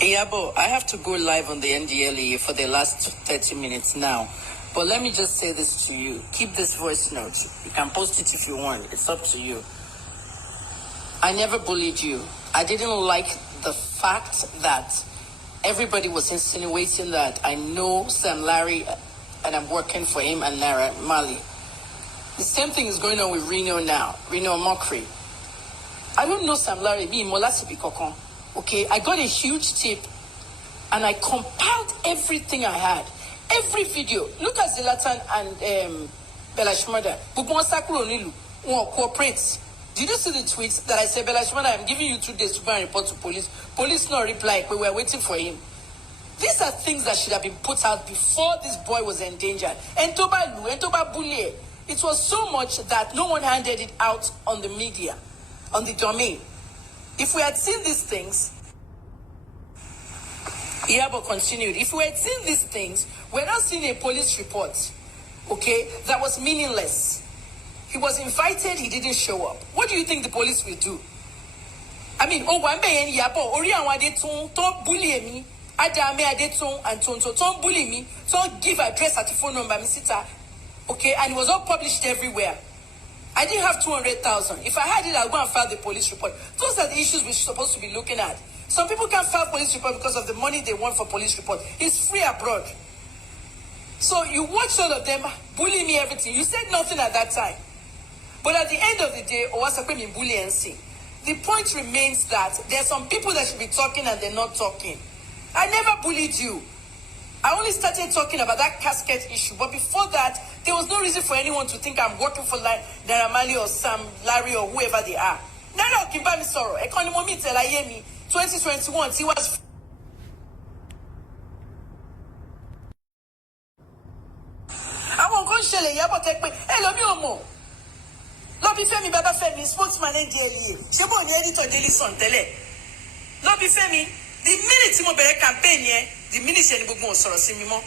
Iyabo, I have to go live on the NDLE for the last 30 minutes now. But let me just say this to you. Keep this voice note. You can post it if you want. It's up to you. I never bullied you. I didn't like the fact that everybody was insinuating that I know Sam Larry and I'm working for him and Naira Mali. The same thing is going on with Reno now. Reno Mockery. I don't know Sam Larry. Okay, I got a huge tip and I compiled everything I had. Every video. Look at Zlatan and Bella Shmurda. Cooperate. Did you see the tweets that I said, Bella Shmurda, I'm giving you 2 days to go and report to police? Police not reply, but we're waiting for him. These are things that should have been put out before this boy was endangered. Entoba bully. It was so much that no one handed it out on the media, on the domain. If we had seen these things, Iyabo continued, if we had seen these things, we're not seeing a police report, okay, that was meaningless. He was invited, he didn't show up. What do you think the police will do? I mean, don't bully me, don't bully me, don't give address at the phone number, okay, and it was all published everywhere. I didn't have 200,000. If I had it, I'll go and file the police report. Those are the issues we're supposed to be looking at. Some people can't file police report because of the money they want for police report. It's free abroad. So you watch all of them bully me, everything. You said nothing at that time. But at the end of the day, the point remains that there are some people that should be talking and they're not talking. I never bullied you. I only started talking about that casket issue. But before that, there was no reason for anyone to think I'm working for Naira Mali or Sam Larry or whoever they are. Naira Okimbami Soro, Economy Telayemi, 2021, he was. I won't go shell Iyabo take me. Hello, me omo. Lobby Femi Baba Femi, spokesman NDLEA. Shebo ni editor Daily Sun tele. Lobby Femi, the minute mo bere campaign here, the minute anyone sọ̀rọ̀ sí mi mọ́.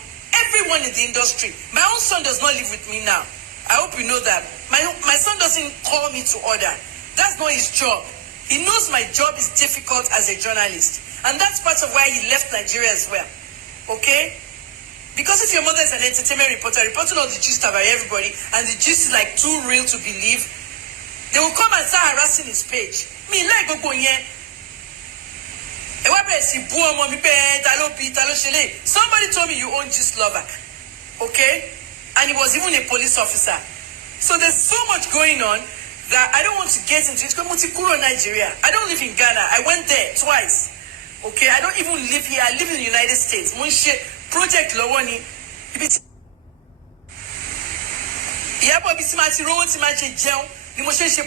Everyone in the industry. My own son does not live with me now. I hope you know that. My son doesn't call me to order. That's not his job. He knows my job is difficult as a journalist. And that's part of why he left Nigeria as well. Okay? Because if your mother is an entertainment reporter, reporting all the gist about everybody, and the gist is like too real to believe, they will come and start harassing his page. Me, like go here. Somebody told me you own Gist Lover. Okay? And he was even a police officer. So there's so much going on that I don't want to get into it. Nigeria. I don't live in Ghana. I went there twice. Okay? I don't even live here. I live in the United States. Project Lowoni.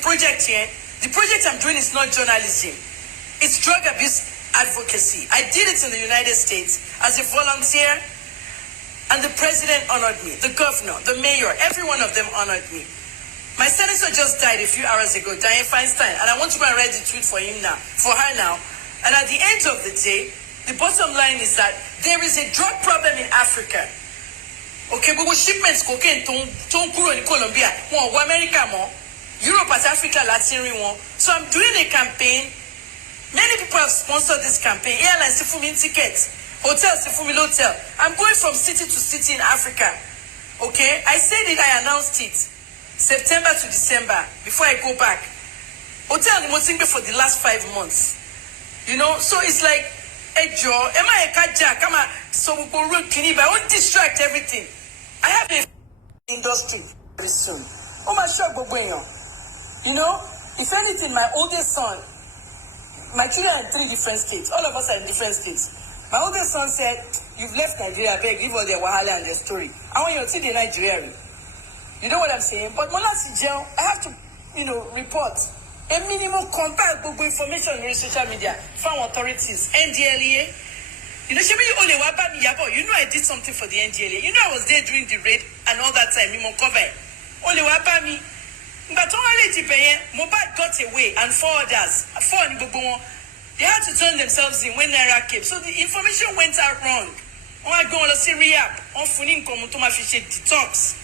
Project here. The project I'm doing is not journalism. It's drug abuse advocacy. I did it in the United States as a volunteer, and the president honored me, the governor, the mayor, every one of them honored me. My senator just died a few hours ago, Dianne Feinstein, and I want to go and read the tweet for her now. And at the end of the day, the bottom line is that there is a drug problem in Africa. Okay, but with shipments cocaine to Colombia, America more, Europe and Africa, Latin one. So I'm doing a campaign. Many people have sponsored this campaign. Airlines for me tickets, hotels for me hotel. I'm going from city to city in Africa. Okay, I said it. I announced it September to December before I go back. Hotel for the last 5 months. You know, so it's like a job. Am I a kaja? Come on, so we go road clean. I won't distract everything. I have a industry very soon. Oh my shop go going on. You know, if anything, my oldest son. My children are in 3 different states. All of us are in different states. My oldest son said, you've left Nigeria, beg, give all their wahala and their story. I want you to see the Nigerian. You know what I'm saying? But Molasi jail, I have to, report. A minimum compile Google information on social media from authorities. NDLEA. You know I did something for the NDLEA. You know I was there during the raid and all that time. But Mohbad got away and 4 others, 4 in Bobo, they had to turn themselves in when Naira came. So the information went out wrong. I go on a Syria, on Funin Komutoma Fishe detox.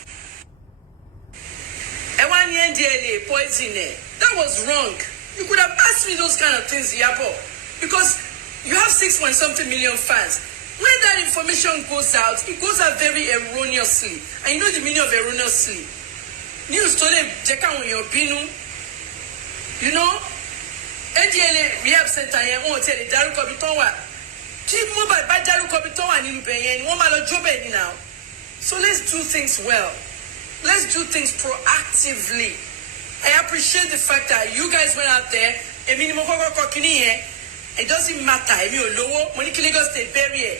And one NDLA poison. That was wrong. You could have asked me those kind of things, Iyabo. Because You have 6 point something million fans. When that information goes out, it goes out very erroneously. And you know the meaning of erroneously. News today, check out on your binu. You know, NDLA rehab center here won't tell you Daruko Bitonwa. Keep Mohbad by Daruko Bitonwa in Ubeyen, one man job now. So let's do things well. Let's do things proactively. I appreciate the fact that you guys went out there. It doesn't matter. Lagos State barrier.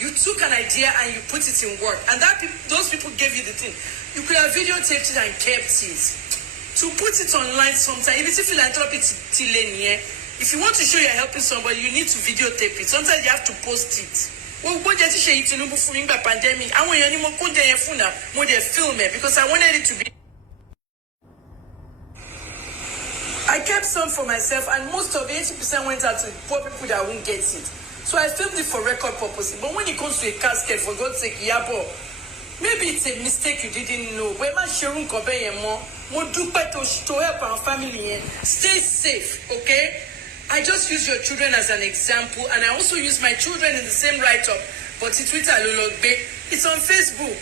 You took an idea and you put it in work, and those people gave you the thing. You could have videotaped it and kept it. To put it online sometime, if it's philanthropy, if you want to show you're helping somebody, you need to videotape it. Sometimes you have to post it. Well, what did you say? It's a pandemic. I want you to film it because I wanted it to be. I kept some for myself, and most of 80% went out to poor people that won't get it. So I filmed it for record purposes. But when it comes to a casket, for God's sake, Iyabo, maybe it's a mistake you didn't know. But to help our family, stay safe, okay? I just use your children as an example, and I also use my children in the same write-up. But it's Twitter, it's on Facebook.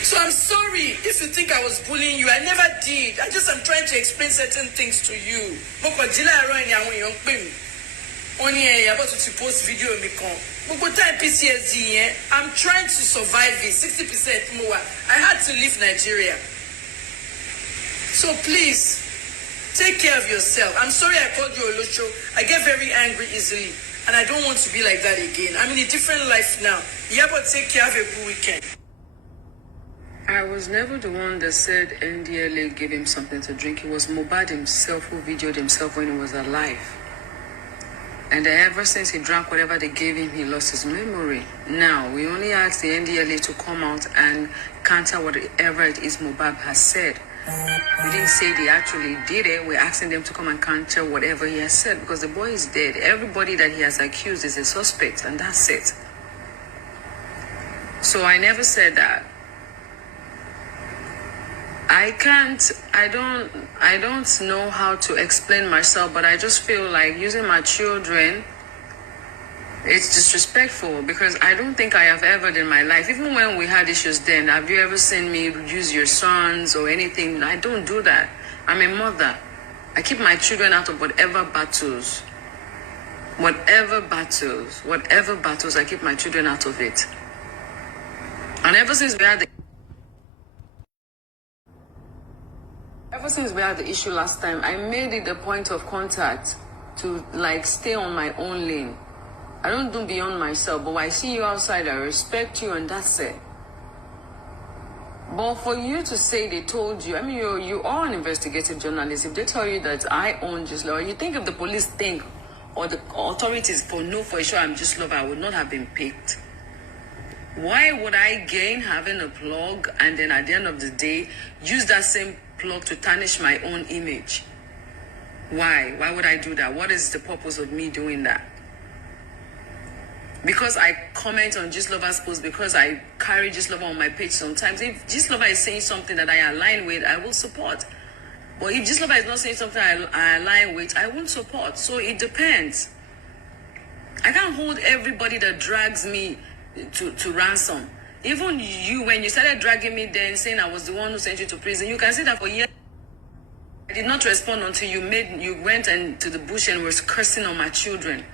So I'm sorry if you think I was bullying you. I never did. I'm trying to explain certain things to you. Post video I'm trying to survive it. 60% more. I had to leave Nigeria. So please, take care of yourself. I'm sorry I called you Olosho. I get very angry easily. And I don't want to be like that again. I'm in a different life now. Iyabo, take care. Have a good weekend. I was never the one that said NDLA gave him something to drink. It was Mohbad himself who videoed himself when he was alive. And ever since he drank whatever they gave him, he lost his memory. Now, we only asked the NDLA to come out and counter whatever it is Mohbad has said. We didn't say they actually did it. We're asking them to come and counter whatever he has said because the boy is dead. Everybody that he has accused is a suspect, and that's it. So I never said that. I don't know how to explain myself, but I just feel like using my children, it's disrespectful because I don't think I have ever in my life, even when we had issues then, have you ever seen me use your sons or anything? I don't do that. I'm a mother. I keep my children out of whatever battles, I keep my children out of it. And ever since we had the issue last time, I made it a point of contact to stay on my own lane. I don't do beyond myself, but when I see you outside, I respect you, and that's it. But for you to say they told you, I mean, you are an investigative journalist. If they tell you that I own Gistlover, you think if the police think, or the authorities know for sure I'm Gistlover, I would not have been picked. Why would I gain having a plug and then at the end of the day use that same plug to tarnish my own image? Why would I do that? What is the purpose of me doing that? Because I comment on Gistlover's post, because I carry Gistlover on my page sometimes. If Gistlover is saying something that I align with, I will support. But if Gistlover is not saying something I align with, I won't support. So it depends. I can't hold everybody that drags me to ransom. Even you, when you started dragging me there and saying I was the one who sent you to prison, you can say that for years. I did not respond until you went to the bush and was cursing on my children.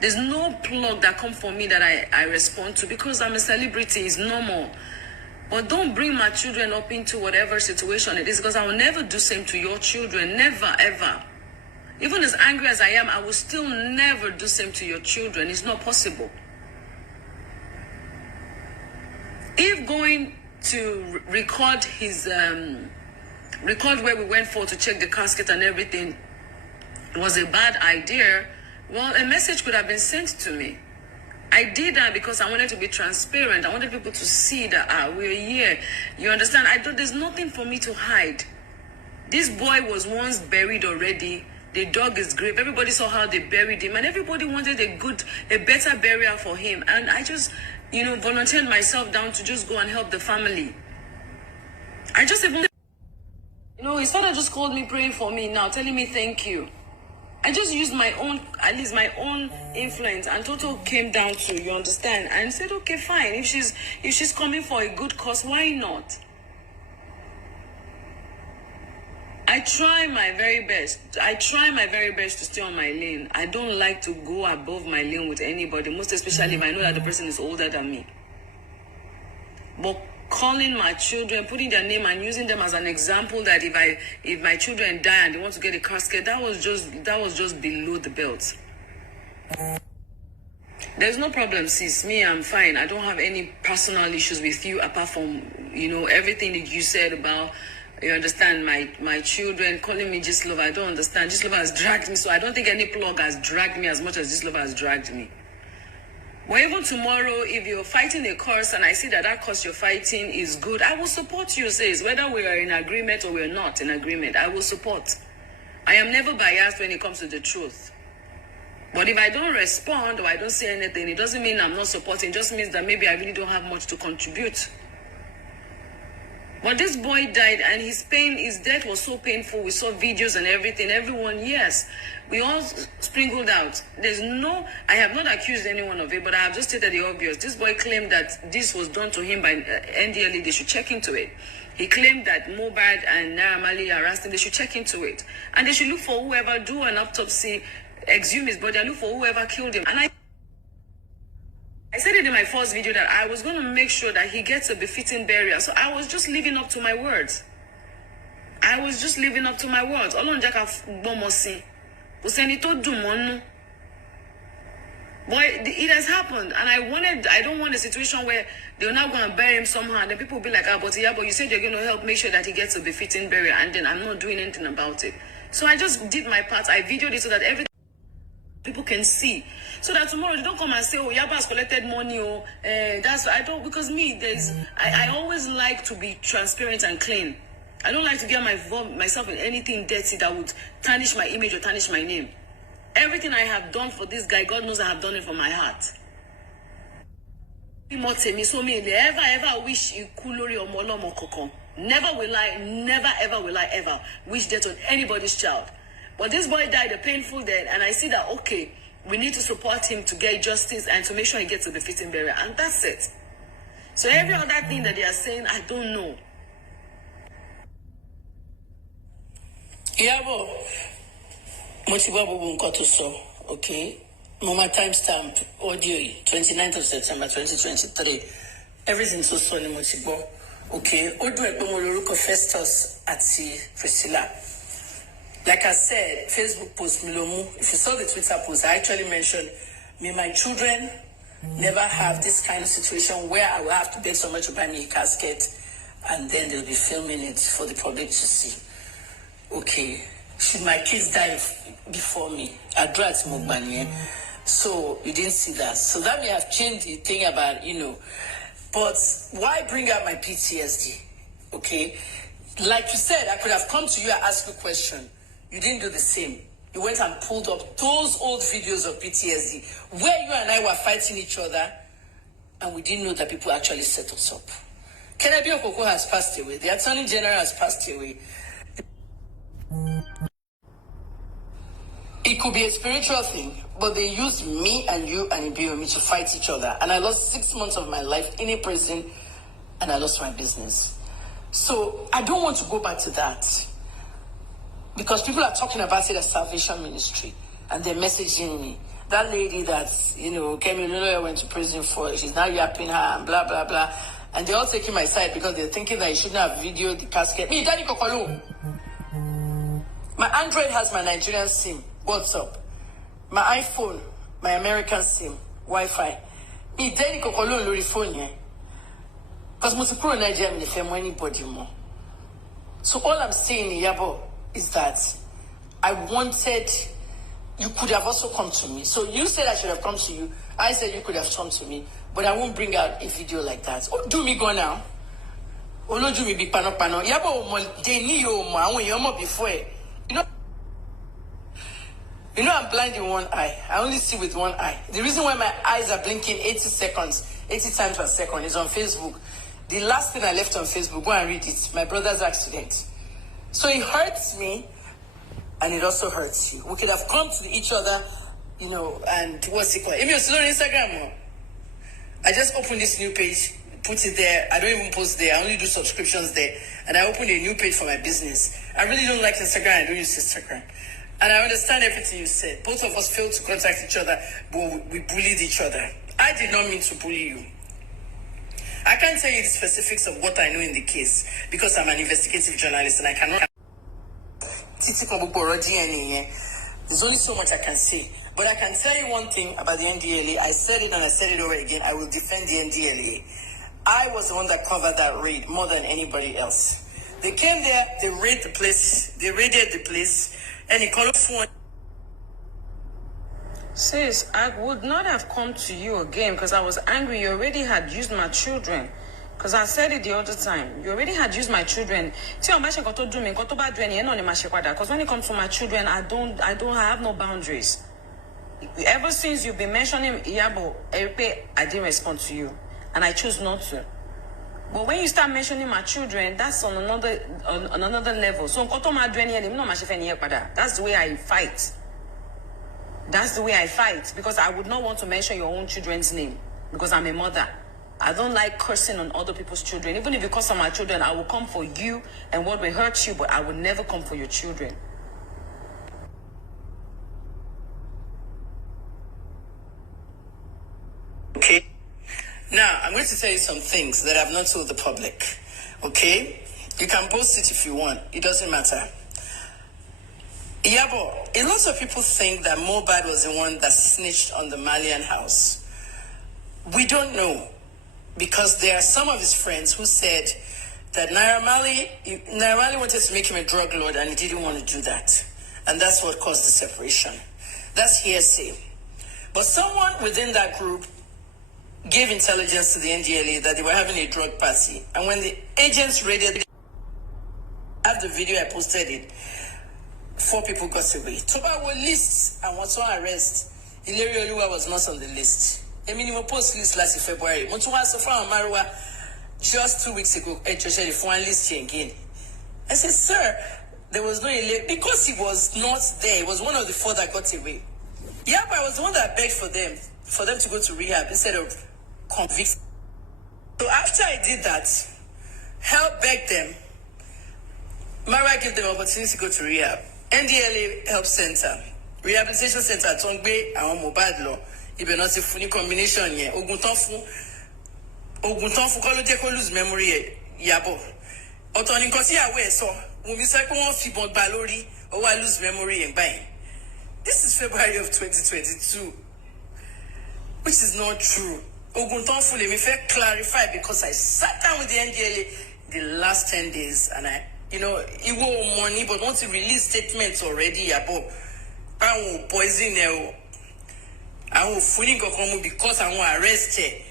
There's no plug that come for me that I respond to because I'm a celebrity. It's normal. But don't bring my children up into whatever situation it is, because I will never do same to your children. Never, ever. Even as angry as I am, I will still never do same to your children. It's not possible. If going to record where we went for to check the casket and everything was a bad idea, well, a message could have been sent to me. I did that because I wanted to be transparent. I wanted people to see that we're here. You understand? There's nothing for me to hide. This boy was once buried already. They dug his grave. Everybody saw how they buried him, and everybody wanted a better burial for him. And I just, volunteered myself down to just go and help the family. His father just called me praying for me now, telling me thank you. I just used my own, at least my own influence, and Toto came down to, you understand, and said, okay, fine. If she's coming for a good cause, why not? I try my very best. To stay on my lane. I don't like to go above my lane with anybody, most especially if I know that the person is older than me. But calling my children, putting their name and using them as an example that if my children die and they want to get a casket, that was just below the belt. There's no problem, sis. Me, I'm fine. I don't have any personal issues with you apart from, everything that you said about, you understand, my children calling me Gislova. I don't understand. Gislova has dragged me, so I don't think any plug has dragged me as much as Gislova has dragged me. But even tomorrow, if you're fighting a cause and I see that cause you're fighting is good, I will support you, sis. Whether we are in agreement or we're not in agreement, I will support. I am never biased when it comes to the truth. But if I don't respond or I don't say anything, it doesn't mean I'm not supporting. It just means that maybe I really don't have much to contribute. But this boy died, and his death was so painful. We saw videos and everything. Everyone, yes. We all sprinkled out. I have not accused anyone of it, but I have just stated the obvious. This boy claimed that this was done to him by NDLE. They should check into it. He claimed that Mohbad and Naira Marley harassed him. They should check into it. And they should look for whoever, do an autopsy, exhume his body, and look for whoever killed him. And I said it in my first video that I was going to make sure that he gets a befitting burial. So I was just living up to my words. Ọlọ́run jẹ́ ká gbọ́mọ sí. Kò sẹ́ni tó dùn mọ́nú. But it has happened, and I don't want a situation where they're not going to bury him somehow, and then people will be like, but you said you're going to help make sure that he gets a befitting burial, and then I'm not doing anything about it. So I just did my part. I videoed it so that people can see, so that tomorrow they don't come and say, Iyabo has collected money, because I always like to be transparent and clean. I don't like to get myself in anything dirty that would tarnish my image or tarnish my name. Everything I have done for this guy, God knows I have done it from my heart. Ever wish never ever will I ever wish death on anybody's child. But this boy died a painful death, and I see that, okay, we need to support him to get justice and to make sure he gets a befitting burial. And that's it. So every other thing that they are saying, I don't know. Iyabo, okay? Mama timestamp audio 29th of September 2023. Everything so ni motibo. Okay, Odu Ekpomoloruko Festus ati Priscilla. Like I said, Facebook post Milomu. If you saw the Twitter post, I actually mentioned, may my children never have this kind of situation where I will have to beg someone to buy me a casket, and then they'll be filming it for the public to see. Okay, should my kids die before me? I'd rather Mohbad. So you didn't see that. So that may have changed the thing about, But why bring up my PTSD? Okay, like you said, I could have come to you and asked you a question. You didn't do the same. You went and pulled up those old videos of PTSD where you and I were fighting each other, and we didn't know that people actually set us up. Kennedy Okoko has passed away. The Attorney General has passed away. It could be a spiritual thing, but they used me and you and Ibiomi to fight each other. And I lost 6 months of my life in a prison, and I lost my business. So I don't want to go back to that. Because people are talking about it as Salvation Ministry, and they're messaging me. That lady that, Kemi Olunloyo went to prison for, she's now yapping her and blah, blah, blah. And they're all taking my side because they're thinking that you shouldn't have videoed the casket. Me, Daddy Kokolo. My Android has my Nigerian SIM. What's up? My iPhone, my American SIM, Wi-Fi. Me, Daddy Kokolo lori phone here. Because Musikuro Nigeria, me, if anybody more. So all I'm saying, Iyabo, is that I wanted, you could have also come to me. So you said I should have come to you. I said you could have come to me. But I won't bring out a video like that. Oh, do me go now. Oh, no, do me big pano. Yabo, they need you, ma. When you're more before. I'm blind in one eye. I only see with one eye. The reason why my eyes are blinking 80 times per second is on Facebook. The last thing I left on Facebook, go and read it. My brother's accident. So it hurts me, and it also hurts you. We could have come to each other, you know, and what's it called? If you're still on Instagram, I just opened this new page, put it there. I don't even post there. I only do subscriptions there. And I opened a new page for my business. I really don't like Instagram. I don't use Instagram. And I understand everything you said. Both of us failed to contact each other, but we bullied each other. I did not mean to bully you. I can't tell you the specifics of what I know in the case because I'm an investigative journalist and I cannot. There's only so much I can say. But I can tell you one thing about the NDLA. I said it and I said it over again. I will defend the NDLA. I was the one that covered that raid more than anybody else. They came there, they raided the place, and they called for. Sis, I would not have come to you again because I was angry. You already had used my children. Because I said it the other time. You already had used my children. Because when it comes to my children, I have no boundaries. Ever since you've been mentioning Iyabo, I didn't respond to you. And I chose not to. But when you start mentioning my children, that's on another level. So that's the way I fight. That's the way I fight. Because I would not want to mention your own children's name. Because I'm a mother. I don't like cursing on other people's children. Even if you curse on my children, I will come for you and what will hurt you, but I will never come for your children. Okay. Now, I'm going to tell you some things that I've not told the public. Okay? You can post it if you want. It doesn't matter. Iyabo, a lot of people think that Mohbad was the one that snitched on the Malian house. We don't know. Because there are some of his friends who said that Naira Marley wanted to make him a drug lord and he didn't want to do that. And that's what caused the separation. That's hearsay. But someone within that group gave intelligence to the NDLA that they were having a drug party. And when the agents raided, I have the video, I posted it. 4 people got away. Toba were lists and was on arrest. Ileri Oluwa was not on the list. A minimum post list last February. Just 2 weeks ago, I for one list here again. I said, sir, there was no because he was not there. He was one of the 4 that got away. Yeah, but I was the one that begged for them to go to rehab instead of convict. So after I did that, help beg them, Mara gave them opportunity to go to rehab. NDLA Help Center, Rehabilitation Center at Tongbe and Mohbad law. Ibe not a funny combination here. Ogun tonfu kọ́ ló jẹ́ kó lose memory ẹ̀ Iyabo. Ọ̀tọ̀ ni nǹkan tí ìyàwó ẹ̀ sọ. Wùnmí sọ pé wọ́n fìbọn gbá lórí ó wá lose memory ẹ̀ gbà yẹn. This is February of 2022, which is not true. Ogun tonfu lèmi fẹ́ clarify because I sat down with the NDLA the last 10 days and Iwo money but want to release statements already Iyabo. Àwọn poison ẹ̀ o. Àwọn fooling kokomu because I want arrested.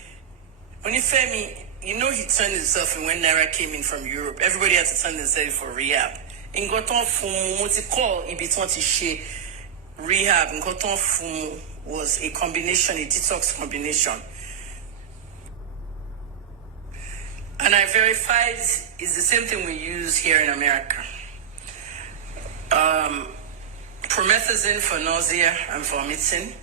When he he turned himself in when Naira came in from Europe. Everybody had to turn themselves for rehab. In Goton Fumu, what he called Ibitonti rehab, in Goton Fumu was a combination, a detox combination. And I verified it's the same thing we use here in America. Promethazine for nausea and vomiting.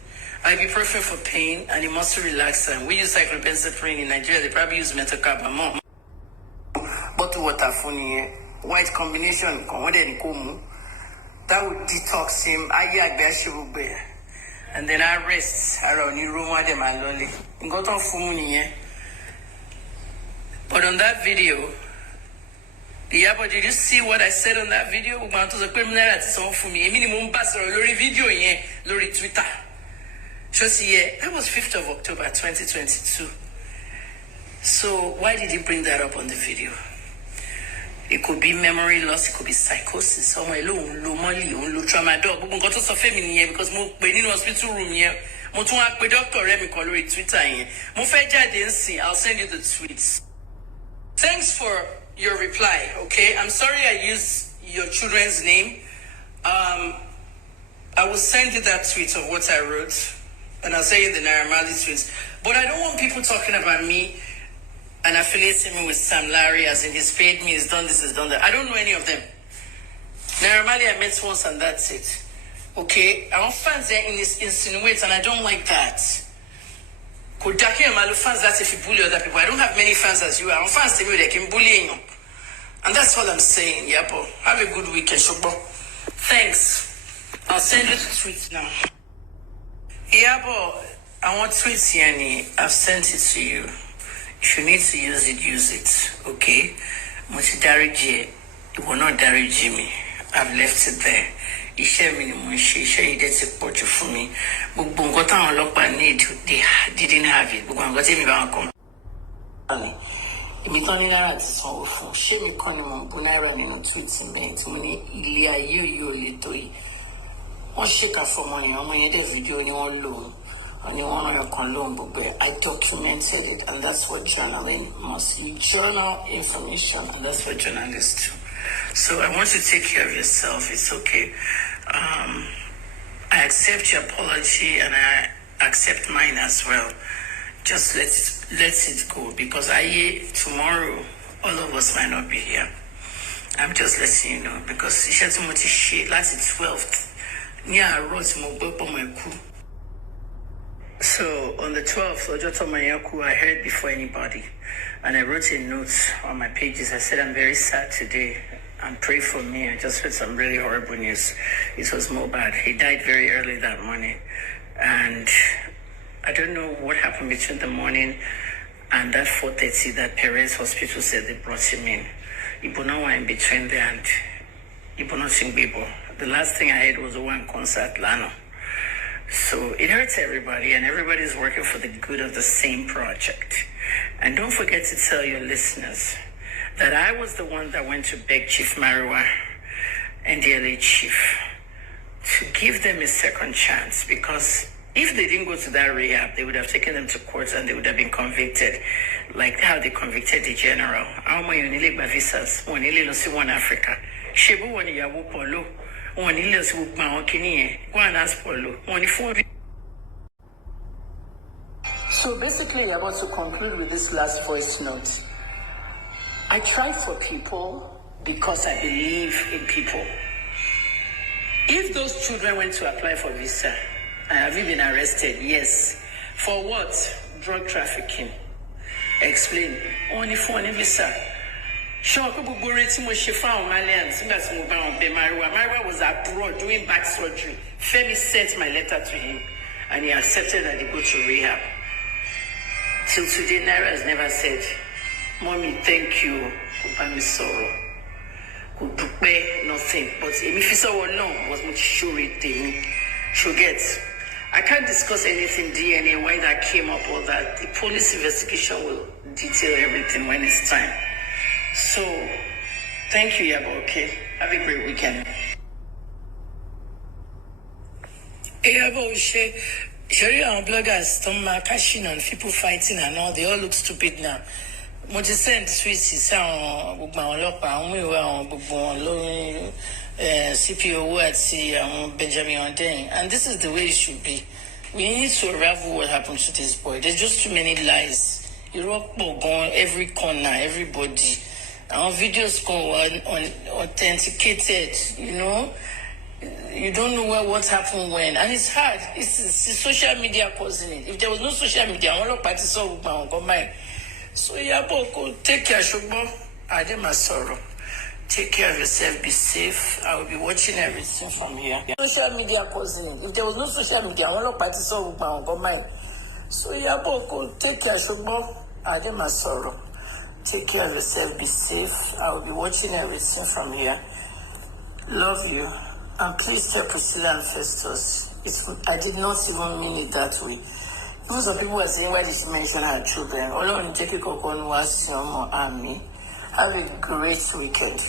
Ibuprofen for pain and it must relax. And we use cyclobenzaprine in Nigeria. They probably use metocarbamol. Bottled water for white combination. That would detox him. And then I rest around you room where them are lolly. But on that video, Iyabo, did you see what I said on that video? Lori Twitter. That was 5th of October 2022. So why did you bring that up on the video? It could be memory loss, it could be psychosis. Tramadol. Because mo in hospital room here. Mo tún wá pè doctor Remi kan lórí Twitter yẹn. Mo fẹ́ jáde nsìn. I'll send you the tweets. Thanks for your reply. Okay, I'm sorry I used your children's name. I will send you that tweet of what I wrote. And I'll say the Naira Marley tweets. But I don't want people talking about me and affiliating me with Sam Larry as in he's paid me, he's done this, he's done that. I don't know any of them. Normally I met once and that's it. Okay, our fans there insinuate, and I don't like that. Kodaki Malu fans, that's if you bully other people. I don't have many fans as you are. Our fans tell me they can bully you. And that's all I'm saying, Iyabo. Have a good weekend, Shogbo. Thanks. I'll send you the tweet now. Iyabo, I want tweets here. I've sent it to you. If you need to use it, use it. Okay? Motidariji, it will not dariji me. I've left it there. Iṣẹ́ mi ni mo ṣe, iṣẹ́ yìí dẹ̀ ti pọ̀ jù fún mi. Gbogbo nǹkan táwọn ọlọ́pàá need, they didn't have it. Gbogbo nǹkan tí mi bá wọn kọ́. Èmi tán ní náírà ti sanwó fún. Ṣé mi kọ́ ni mo ń bú náírà nínú túwìtì mẹ́rin tí mo ní ilé ayé yìí ò lè tó yìí? Wọ́n ṣèkà fọmọ yẹn, ọmọ yẹn dẹ̀ fídíò ni wọ́n lò ó. Wọ́n ní wọ́n rán ẹ̀kan lóhùn gbogbo ẹ̀. I documented it, and that's what journaling must. You journal information, and that's what journalists do. So I want you to take care of yourself. It's okay. I accept your apology, and I accept mine as well. Just let it go, because tomorrow all of us might not be here. I'm just letting you know, because iṣẹ́ tí mo ti ṣe láti 12th ní àárọ̀ tí mo gbọ́ pọ̀ mọ́ ẹ̀kú. So on the 12th, ọjọ́ tó mọ́ ẹ̀kú, I heard before anybody, and I wrote a note on my pages. I said, I'm very sad today, and pray for me. I just heard some really horrible news. It was Mohbad. He died very early that morning, and I don't know what happened between the morning and that 4:30 that Perez Hospital said they brought him in. Ibono were in between there, and Ibono Singbibo. The last thing I heard was a one concert, Lano. So it hurts everybody, and everybody's working for the good of the same project. And don't forget to tell your listeners that I was the one that went to beg Chief Mariwa and the LA chief to give them a second chance, because if they didn't go to that rehab, they would have taken them to court and they would have been convicted, like how they convicted the general. Visas, one Africa. Shebu one Iyabo Polo, one Ilios Wukma, one ask Polo, one four. So basically, I want to conclude with this last voice note. I try for people because I believe in people. If those children went to apply for visa, have you been arrested? Yes. For what? Drug trafficking. Explain. Only for any visa. Sure, people go rating what she found Malians. Mariwa was abroad doing back surgery. Femi sent my letter to him, and he accepted that he go to rehab. Till today, Naira has never said, Mommy, thank you. Kupami sorrow. Kudupe, nothing. But if you saw one, no, was much sure it me. She'll get. I can't discuss anything DNA, why that came up, or that. The police investigation will detail everything when it's time. So, thank you, Iyabo, okay? Have a great weekend. Iyabo, Sherry and bloggers, Tom cashing on people fighting and all, they all look stupid now. Mo ti send tweets sáwọn gbogbo àwọn ọlọ́pàá àwọn ìwé àwọn gbogbo wọn lórí CPO àti àwọn Benjamin Hundeyin, and this is the way it should be. We need to unravel what happened to this boy. There's just too many lies. Irọ́ pọ̀ gan every corner, everybody. Our videos go authenticated, you know. You don't know what happened when, and it's hard. It's social media causing it. If there was no social media, all of parties saw go mind. So Iyabo, take care, Shogbo. Ademasoro. Take care of yourself. Be safe. I will be watching everything from here. Social media causing it. If there was no social media, all of parties saw go mind. So Iyabo, take care, Shogbo. Ademasoro. Take care of yourself. Be safe. I will be watching everything from here. Love you. And please tell Priscilla and Festus, I did not even mean it that way. Even some people are saying, why did she mention her children? Have a great weekend.